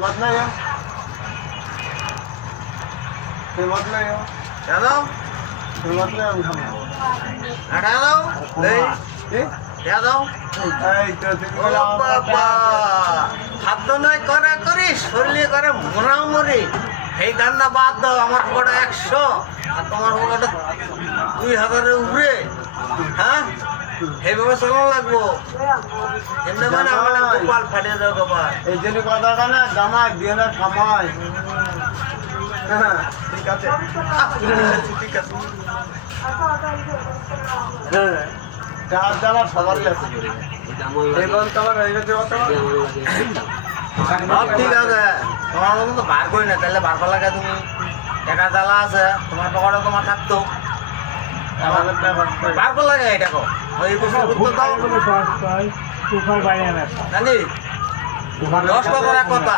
मत नहीं हो मत नहीं हो क्या दो मत नहीं हम हटा दो नहीं क्या दो ও বাবা খাদ্য নয় করা করি শরীরে করে মোরামরি এই ধান্দা বাদ দাও আমার পকেটে 100 আর তোমার পকেটে 2000-এর উপরে হ্যাঁ এইভাবে চলানো লাগবো এমনি মানে আমার কপাল ফাটিয়ে দাও কপাল এই জন্য কথাটা না জামাই দিয়ে না কামাই ঠিক আছে ঠিক আছে চার জ্বালা সবারই আছে এবার তোমার হয়ে গেছে কত সব ঠিক আছে তোমার মতন তো বার করি না তাহলে বার করা লাগে তুমি টাকা জ্বালা আছে তোমার পকেটে তোমার থাকতো আমাদের টাকা বার করা লাগে এটা কো ওই প্রশ্ন উত্তর দাও জানি 10 টাকার কথা